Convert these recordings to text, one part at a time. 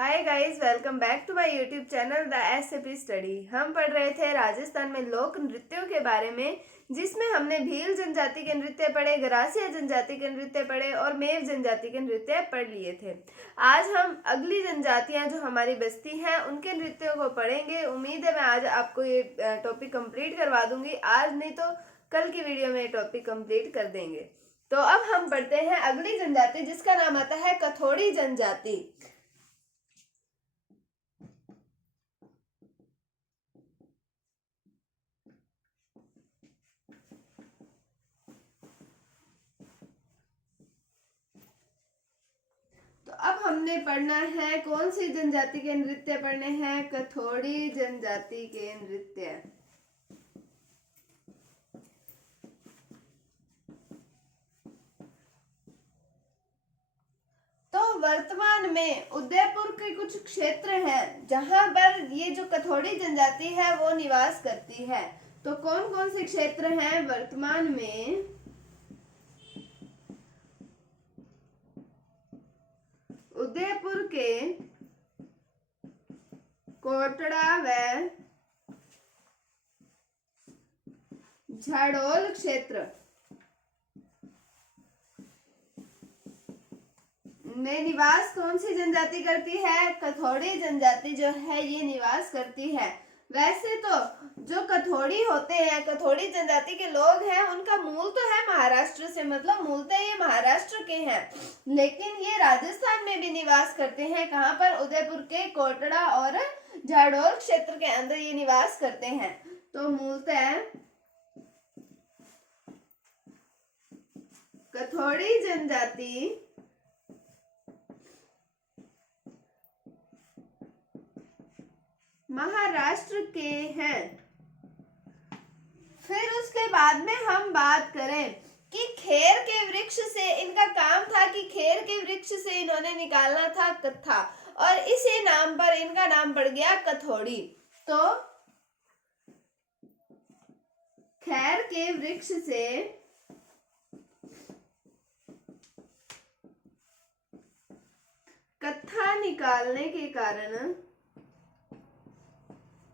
Hi guys, welcome back to my YouTube channel the SAP study. हम पढ़ रहे थे राजस्थान में लोक नृत्यों के बारे में, जिसमें हमने भील जनजाति के नृत्य पढ़े, गरासिया जनजाति के नृत्य पढ़े और मेव जनजाति के नृत्य पढ़ लिए थे। आज हम अगली जनजातियां जो हमारी बस्ती हैं उनके नृत्यों को पढ़ेंगे। उम्मीद है मैं आज आपको ये टॉपिक कंप्लीट करवा दूंगी। आज नहीं तो कल की वीडियो में ये टॉपिक कंप्लीट कर देंगे। तो अब हम पढ़ते हैं अगली जनजाति, जिसका नाम आता है कथोड़ी जनजाति। तो अब हमने पढ़ना है कौन सी जनजाति के नृत्य पढ़ने हैं? कथोड़ी जनजाति के नृत्य। तो वर्तमान में उदयपुर के कुछ क्षेत्र हैं जहां पर ये जो कथोड़ी जनजाति है वो निवास करती है। तो कौन कौन से क्षेत्र हैं वर्तमान में? उदयपुर के कोटड़ा व झाड़ोल क्षेत्र में निवास कौन सी जनजाति करती है? कथोड़ी जनजाति जो है ये निवास करती है। वैसे तो जो कथोड़ी होते हैं, कथोड़ी जनजाति के लोग हैं, उनका मूल तो है महाराष्ट्र से, मतलब मूलतः ये महाराष्ट्र के हैं, लेकिन ये राजस्थान में भी निवास करते हैं। कहाँ पर? उदयपुर के कोटड़ा और झाड़ोल क्षेत्र के अंदर ये निवास करते हैं। तो मूलतः कथोड़ी जनजाति महाराष्ट्र के हैं। फिर उसके बाद में हम बात करें कि खेर के वृक्ष से इनका काम था कि खेर के वृक्ष से इन्होंने निकालना था कत्था, और इसी नाम पर इनका नाम पड़ गया कथोड़ी। तो खेर के वृक्ष से कत्था निकालने के कारण,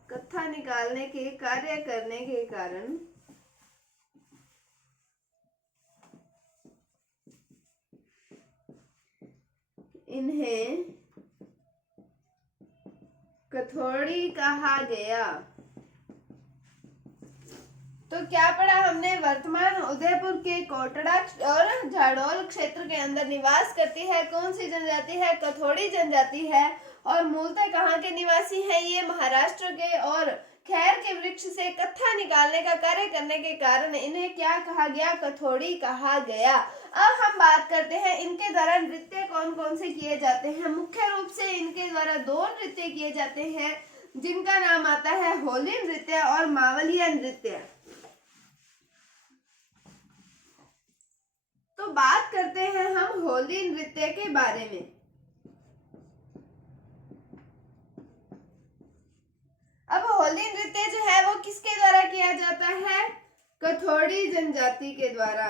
कत्था निकालने के कार्य करने के कारण इन्हें कथोड़ी कहा गया। तो क्या पढ़ा हमने? वर्तमान उदयपुर के कोटड़ा और झाड़ोल क्षेत्र के अंदर निवास करती है कौन सी जनजाति है? कथोड़ी जनजाति है। और मूलतः कहाँ के निवासी हैं ये? महाराष्ट्र के। और खैर के वृक्ष से कत्था निकालने का कार्य करने के कारण इन्हें क्या कहा गया? कथोड़ी कहा गया। अब हम बात करते हैं इनके द्वारा नृत्य कौन कौन से किए जाते हैं। मुख्य रूप से इनके द्वारा दो नृत्य किए जाते हैं, जिनका नाम आता है होली नृत्य और मावलिया नृत्य। तो बात करते हैं हम होली नृत्य के बारे में। अब होली नृत्य जो है वो किसके द्वारा किया जाता है? कथोड़ी जनजाति के द्वारा।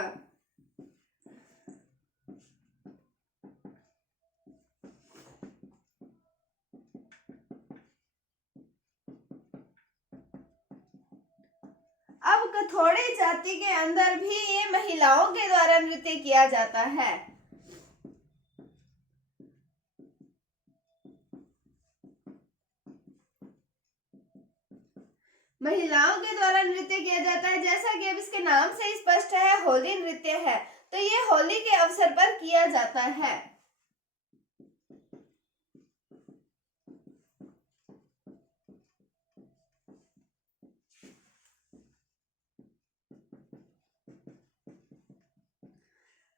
अब कथोड़ी जाति के अंदर भी ये महिलाओं के द्वारा नृत्य किया जाता है। महिलाओं के द्वारा नृत्य किया जाता है, जैसा कि अब इसके नाम से स्पष्ट है, होली नृत्य है। तो ये होली के अवसर पर किया जाता है।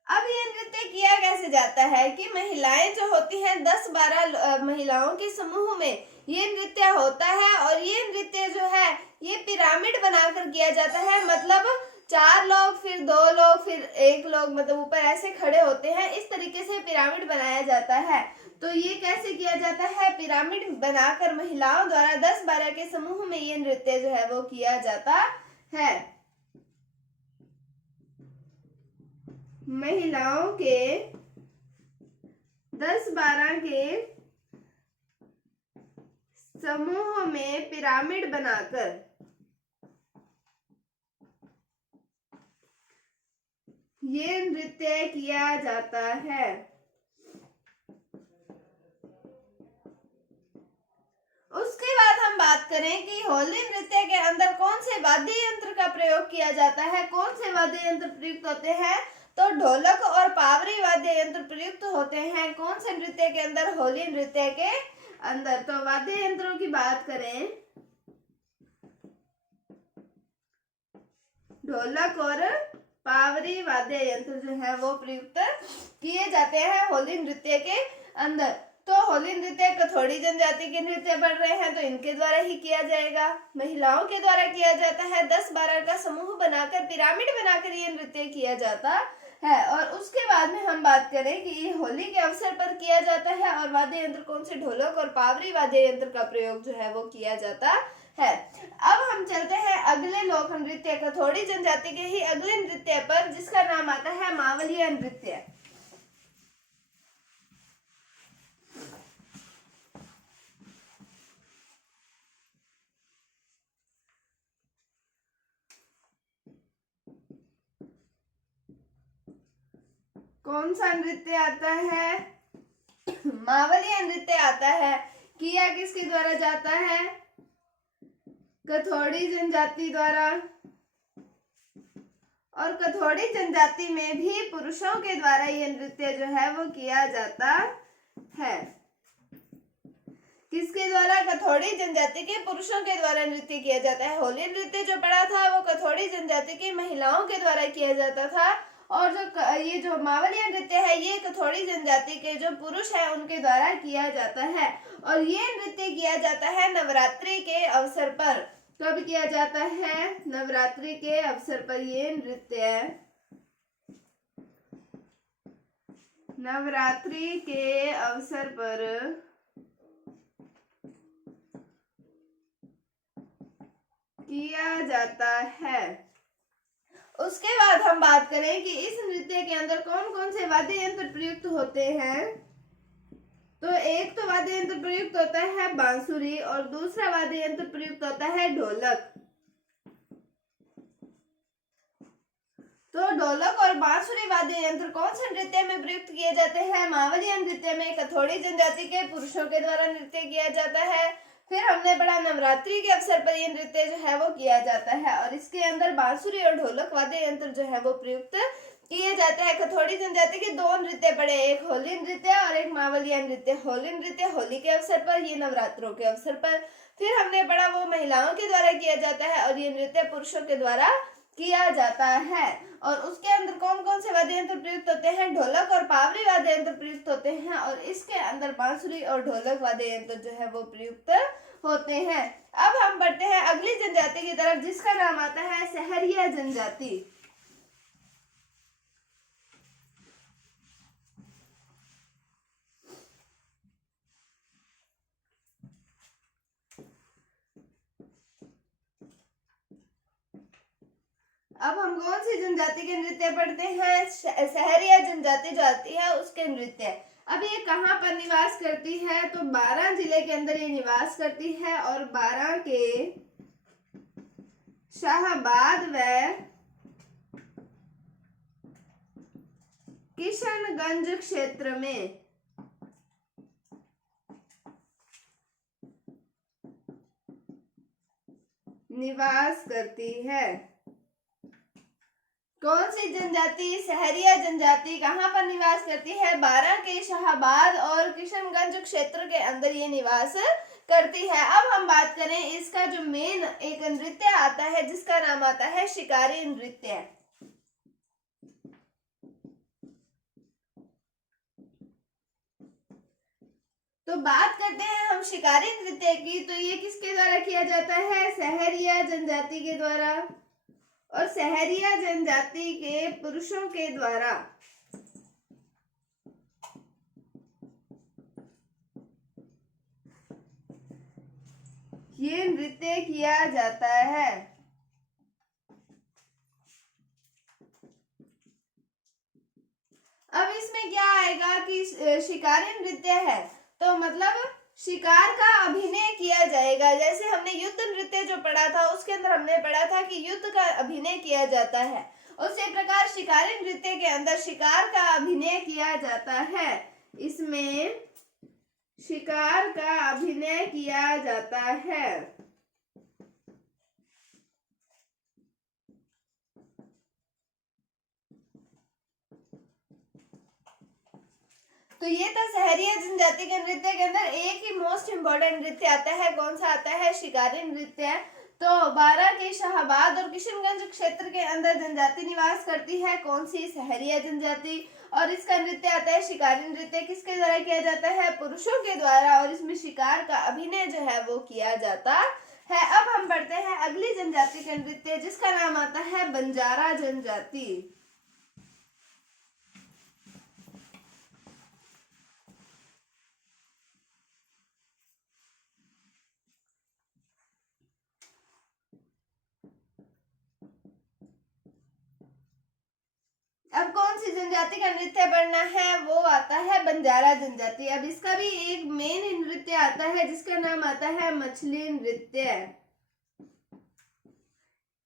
अब ये नृत्य किया कैसे जाता है कि महिलाएं जो होती हैं 10-12 महिलाओं के समूह में ये नृत्य होता है, और ये नृत्य जो है ये पिरामिड बनाकर किया जाता है। मतलब 4 लोग, फिर 2 लोग, फिर 1 लोग, मतलब ऊपर ऐसे खड़े होते हैं। इस तरीके से पिरामिड बनाया जाता है। तो ये कैसे किया जाता है? पिरामिड बनाकर महिलाओं द्वारा 10-12 के समूह में ये नृत्य जो है वो किया जाता है। महिलाओं के 10-12 के समूह में पिरामिड बनाकर ये नृत्य किया जाता है। उसके बाद हम बात करें कि होली नृत्य के अंदर कौन से वाद्य यंत्र का प्रयोग किया जाता है। कौन से वाद्य यंत्र प्रयुक्त होते हैं? तो ढोलक और पावरी वाद्य यंत्र प्रयुक्त होते हैं। कौन से नृत्य के अंदर? होली नृत्य के अंदर। तो वाद्य यंत्रों की बात करें, ढोलक और पावरी वाद्य यंत्र जो है वो प्रयुक्त किए जाते हैं होली नृत्य के अंदर। तो होली नृत्य कथोड़ी जनजाति के नृत्य बढ़ रहे हैं तो इनके द्वारा ही किया जाएगा। महिलाओं के द्वारा किया जाता है। 10-12 का समूह बनाकर पिरामिड बनाकर ये नृत्य किया जाता है। और उसके बाद में हम बात करें कि ये होली के अवसर पर किया जाता है और वाद्य यंत्र कौन से? ढोलक और पावरी वाद्य यंत्र का प्रयोग जो है वो किया जाता है। अब हम चलते हैं अगले लोक नृत्य कथोड़ी जनजाति के ही अगले नृत्य पर, जिसका नाम आता है मावलिया नृत्य। कौन सा नृत्य आता है? मावलिया नृत्य आता है। किया किसके द्वारा जाता है? कथोड़ी जनजाति द्वारा। और कथोड़ी जनजाति में भी पुरुषों के द्वारा ये नृत्य जो है वो किया जाता है। किसके द्वारा? कथोड़ी जनजाति के पुरुषों के द्वारा नृत्य किया जाता है। होली नृत्य जो पड़ा था वो कथोड़ी जनजाति की महिलाओं के द्वारा किया जाता था। और ये जो मावलिया नृत्य है ये कथोड़ी जनजाति के जो पुरुष है उनके द्वारा किया जाता है। और ये नृत्य किया जाता है नवरात्रि के अवसर पर। कब किया जाता है? नवरात्रि के अवसर पर ये नृत्य नवरात्रि के अवसर पर किया जाता है। उसके बाद हम बात करें कि इस नृत्य के अंदर कौन कौन से वाद्य यंत्र प्रयुक्त होते हैं। तो एक तो वाद्य यंत्र प्रयुक्त होता है बांसुरी और दूसरा वाद्य यंत्र प्रयुक्त होता है ढोलक। तो ढोलक और बांसुरी वाद्य यंत्र कौन से नृत्य में प्रयुक्त किए जाते हैं? मावलिया नृत्य में कथोड़ी जनजाति के पुरुषों के द्वारा नृत्य किया जाता है। फिर हमने पढ़ा नवरात्रि के अवसर पर यह नृत्य जो है वो किया जाता है और इसके अंदर बांसुरी और ढोलक वाद्य यंत्र जो है वो प्रयुक्त किए जाते हैं। कथोड़ी जनजाति के दो नृत्य पड़े, एक होली नृत्य और एक मावलिया नृत्य। होली नृत्य होली के अवसर पर, ये नवरात्रों के अवसर पर। फिर हमने पढ़ा वो महिलाओं के द्वारा किया जाता है और ये नृत्य पुरुषों के द्वारा किया जाता है। और उसके अंदर कौन कौन से वाद्य यंत्र प्रयुक्त होते हैं? ढोलक और पावरी वाद्य यंत्र प्रयुक्त होते हैं और इसके अंदर बांसुरी और ढोलक वाद्य यंत्र जो है वो प्रयुक्त होते हैं। अब हम बढ़ते हैं अगली जनजाति की तरफ, जिसका नाम आता है सहरिया जनजाति। अब हम कौन सी जनजाति के नृत्य पढ़ते हैं? सहरिया जनजाति जो आती है उसके नृत्य। अब ये कहाँ पर निवास करती है? तो 12 जिले के अंदर ये निवास करती है और 12 के शाहबाद व किशनगंज क्षेत्र में निवास करती है। कौन सी जनजाति? सहरिया जनजाति कहाँ पर निवास करती है? 12 के शाहबाद और किशनगंज क्षेत्र के अंदर ये निवास करती है। अब हम बात करें इसका जो मेन एक नृत्य आता है जिसका नाम आता है शिकारी नृत्य। तो बात करते हैं हम शिकारी नृत्य की, तो ये किसके द्वारा किया जाता है? सहरिया जनजाति के द्वारा और सहरिया जनजाति के पुरुषों के द्वारा ये नृत्य किया जाता है। अब इसमें क्या आएगा कि शिकारी नृत्य है तो मतलब शिकार का अभिनय किया जाएगा। जैसे हमने युद्ध नृत्य जो पढ़ा था उसके अंदर हमने पढ़ा था कि युद्ध का अभिनय किया जाता है, उसी प्रकार शिकारी नृत्य के अंदर शिकार का अभिनय किया जाता है। इसमें शिकार का अभिनय किया जाता है। तो ये था सहरिया जनजाति के नृत्य के अंदर एक ही मोस्ट इम्पोर्टेंट नृत्य आता है। कौन सा आता है? शिकारी नृत्य। तो बारां के शाहाबाद और किशनगंज क्षेत्र के अंदर जनजाति निवास करती है। कौन सी? सहरिया जनजाति। और इसका नृत्य आता है शिकारी नृत्य। किसके द्वारा किया जाता है? पुरुषों के द्वारा। और इसमें शिकार का अभिनय जो है वो किया जाता है। अब हम पढ़ते हैं अगली जनजाति का नृत्य, जिसका नाम आता है बंजारा जनजाति। अब कौन सी जनजाति का नृत्य पढ़ना है? वो आता है बंजारा जनजाति। अब इसका भी एक मेन नृत्य आता है जिसका नाम आता है मछली नृत्य।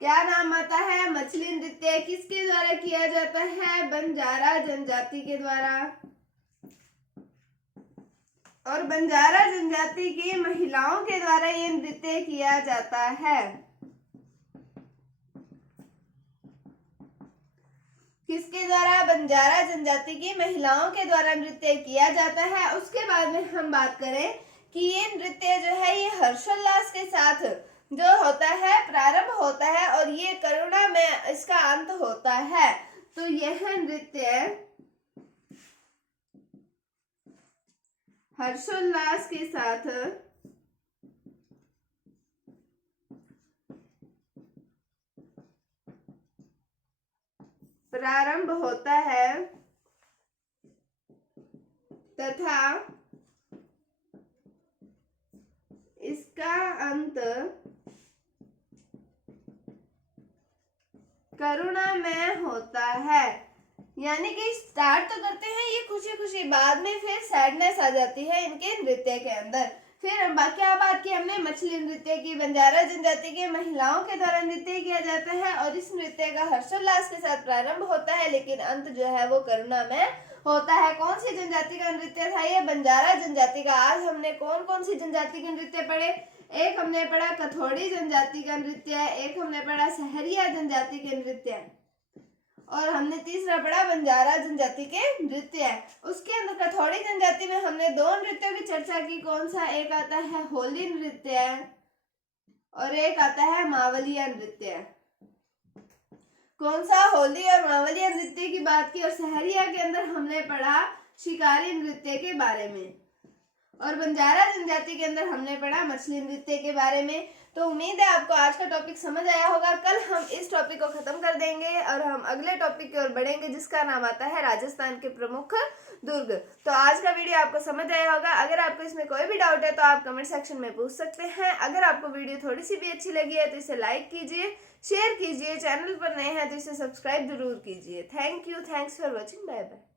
क्या नाम आता है? मछली नृत्य। किसके द्वारा किया जाता है? बंजारा जनजाति के द्वारा। और बंजारा जनजाति की महिलाओं के द्वारा ये नृत्य किया जाता है। किसके द्वारा? बंजारा जनजाति की महिलाओं के द्वारा नृत्य किया जाता है। उसके बाद में हम बात करें कि ये नृत्य जो है ये हर्षोल्लास के साथ जो होता है, प्रारंभ होता है और ये करुणा में इसका अंत होता है। तो यह नृत्य हर्षोल्लास के साथ प्रारंभ होता है तथा इसका अंत करुणा में होता है। यानी कि स्टार्ट तो करते हैं ये खुशी खुशी, बाद में फिर सैडनेस आ जाती है इनके नृत्य के अंदर। फिर क्या बात की हमने? मछली नृत्य की। बंजारा जनजाति के महिलाओं के द्वारा नृत्य किया जाता है और इस नृत्य का हर्षोल्लास के साथ प्रारंभ होता है, लेकिन अंत जो है वो करुणा में होता है। कौन सी जनजाति का नृत्य था ये? बंजारा जनजाति का। आज हमने कौन कौन सी जनजाति के नृत्य पढ़े? एक हमने पढ़ा कथोड़ी जनजाति का नृत्य, एक हमने पढ़ा सहरिया जनजाति के नृत्य, और हमने तीसरा पढ़ा बंजारा जनजाति के नृत्य। उसके अंदर कथोड़ी जनजाति में हमने दो नृत्यों की चर्चा की। कौन सा? एक आता है होली नृत्य और एक आता है मावलिया नृत्य। कौन सा? होली और मावलिया नृत्य की बात की। और सहरिया के अंदर हमने पढ़ा शिकारी नृत्य के बारे में, और बंजारा जनजाति के अंदर हमने पढ़ा मछली नृत्य के बारे में। तो उम्मीद है आपको आज का टॉपिक समझ आया होगा। कल हम इस टॉपिक को खत्म कर देंगे और हम अगले टॉपिक की ओर बढ़ेंगे जिसका नाम आता है राजस्थान के प्रमुख दुर्ग। तो आज का वीडियो आपको समझ आया होगा। अगर आपको इसमें कोई भी डाउट है तो आप कमेंट सेक्शन में पूछ सकते हैं। अगर आपको वीडियो थोड़ी सी भी अच्छी लगी है तो इसे लाइक कीजिए, शेयर कीजिए। चैनल पर नए हैं तो इसे सब्सक्राइब जरूर कीजिए। Thank you, thanks for watching, bye bye.